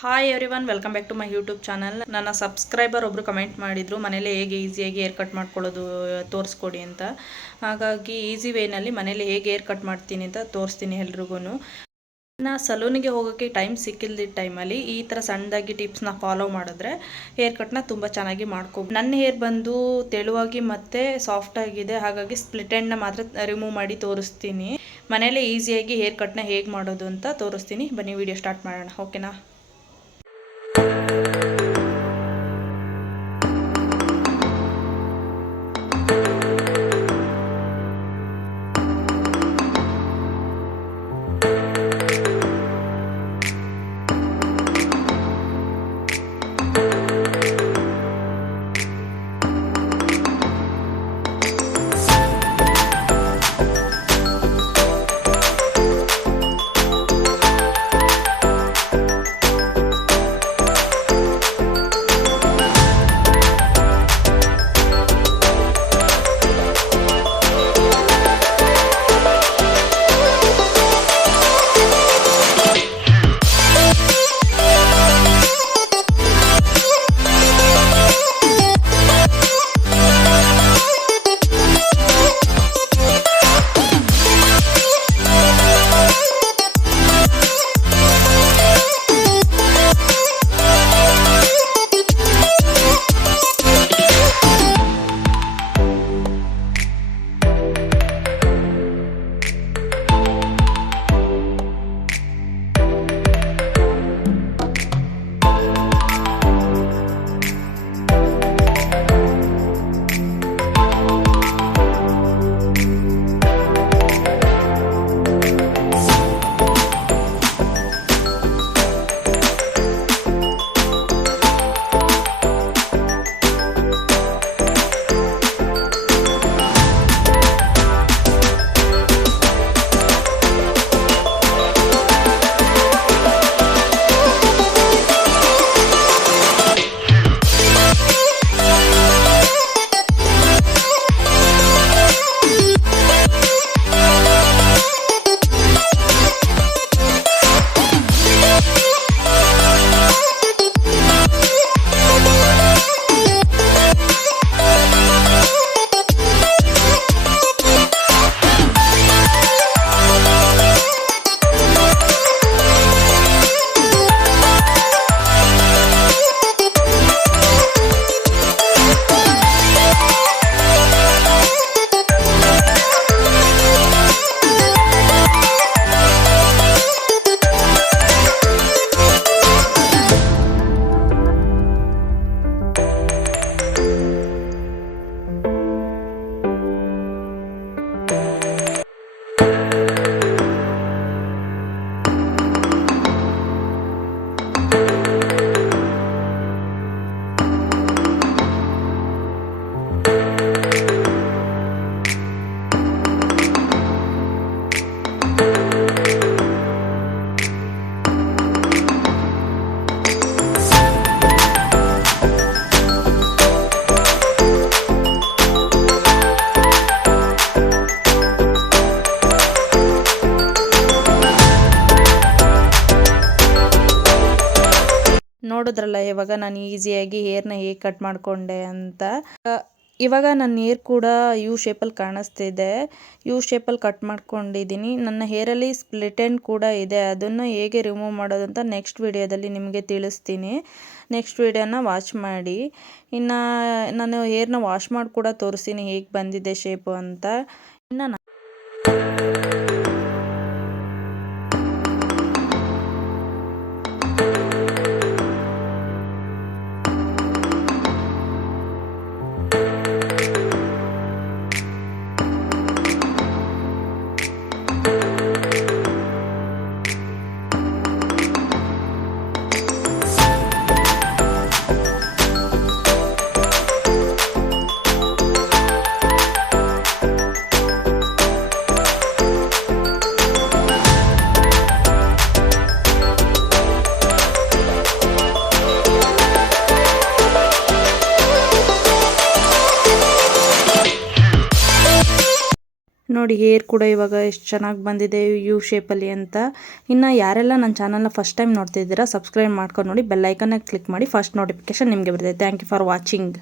Hi everyone, welcome back to my YouTube channel. ನನ್ನ subscriber ಒಬ್ಬರು comment ಮಾಡಿದರು ಮನೇಲಿ ಹೇಗೆ ಈಸಿಯಾಗಿ ಹೇರ್ ಕಟ್ ಮಾಡ್ಕೊಳ್ಳೋದು ತೋರಿಸ್ಕೊಡಿ ಅಂತ. ಹಾಗಾಗಿ ಈಸಿ ವೇನಲ್ಲಿ ಮನೇಲಿ ಹೇಗೆ ಹೇರ್ ಕಟ್ ಮಾಡ್ತೀನಿ ಅಂತ ತೋರಿಸ್ತೀನಿ ಎಲ್ರಿಗೂ. ನಾ ಸಲೂನಿಗೆ ಹೋಗೋಕ್ಕೆ ಟೈಮ್ ಸಿಕ್ಕಿಲ್ದಿದ್ದ ಟೈಮಲ್ಲಿ ಈ ಥರ ಸಣ್ಣದಾಗಿ ಟಿಪ್ಸ್ನ ಫಾಲೋ ಮಾಡಿದ್ರೆ ಹೇರ್ ಕಟ್ನ ತುಂಬ ಚೆನ್ನಾಗಿ ಮಾಡ್ಕೋಬೋದು. ನನ್ನ ಹೇರ್ ಬಂದು ತೆಳುವಾಗಿ ಮತ್ತು ಸಾಫ್ಟ್ ಆಗಿದೆ, ಹಾಗಾಗಿ ಸ್ಪ್ಲಿಟ್ ಎಂಡ್ನ ಮಾತ್ರ ರಿಮೂವ್ ಮಾಡಿ ತೋರಿಸ್ತೀನಿ. ಮನೇಲಿ ಈಸಿಯಾಗಿ ಹೇರ್ ಕಟ್ನ ಹೇಗೆ ಮಾಡೋದು ಅಂತ ತೋರಿಸ್ತೀನಿ. ಬನ್ನಿ ವಿಡಿಯೋ ಸ್ಟಾರ್ಟ್ ಮಾಡೋಣ, ಓಕೆನಾ? ನೋಡಿದ್ರಲ್ಲ ಇವಾಗ ನಾನು ಈಸಿಯಾಗಿ ಹೇರ್ನ ಹೇಗೆ ಕಟ್ ಮಾಡಿಕೊಂಡೆ ಅಂತ. ಇವಾಗ ನನ್ನ ಹೇರ್ ಕೂಡ ಯು ಶೇಪಲ್ಲಿ ಕಾಣಿಸ್ತಿದೆ. ಯು ಶೇಪಲ್ಲಿ ಕಟ್ ಮಾಡ್ಕೊಂಡಿದ್ದೀನಿ. ನನ್ನ ಹೇರಲ್ಲಿ ಸ್ಪ್ಲಿಟ್ ಎಂಡ್ ಕೂಡ ಇದೆ. ಅದನ್ನು ಹೇಗೆ ರಿಮೂವ್ ಮಾಡೋದು ಅಂತ ನೆಕ್ಸ್ಟ್ ವಿಡಿಯೋದಲ್ಲಿ ನಿಮಗೆ ತಿಳಿಸ್ತೀನಿ. ನೆಕ್ಸ್ಟ್ ವಿಡಿಯೋನ ವಾಚ್ ಮಾಡಿ. ಇನ್ನು ನಾನು ಹೇರ್ನ ವಾಶ್ ಮಾಡಿ ಕೂಡ ತೋರಿಸ್ತೀನಿ ಹೇಗೆ ಬಂದಿದೆ ಶೇಪು ಅಂತ. ಇನ್ನು ನೋಡಿ ಹೇರ್ ಕೂಡ ಇವಾಗ ಎಷ್ಟು ಚೆನ್ನಾಗಿ ಬಂದಿದೆ ಯು ಶೇಪಲ್ಲಿ ಅಂತ. ಇನ್ನು ಯಾರೆಲ್ಲ ನನ್ನ ಚಾನಲ್ನ ಫಸ್ಟ್ ಟೈಮ್ ನೋಡ್ತಿದ್ದೀರಾ ಸಬ್ಸ್ಕ್ರೈಬ್ ಮಾಡ್ಕೊಂಡು ನೋಡಿ, ಬೆಲ್ ಐಕನ್ನ ಕ್ಲಿಕ್ ಮಾಡಿ, ಫಸ್ಟ್ ನೋಟಿಫಿಕೇಶನ್ ನಿಮಗೆ ಬರುತ್ತೆ. Thank you for watching.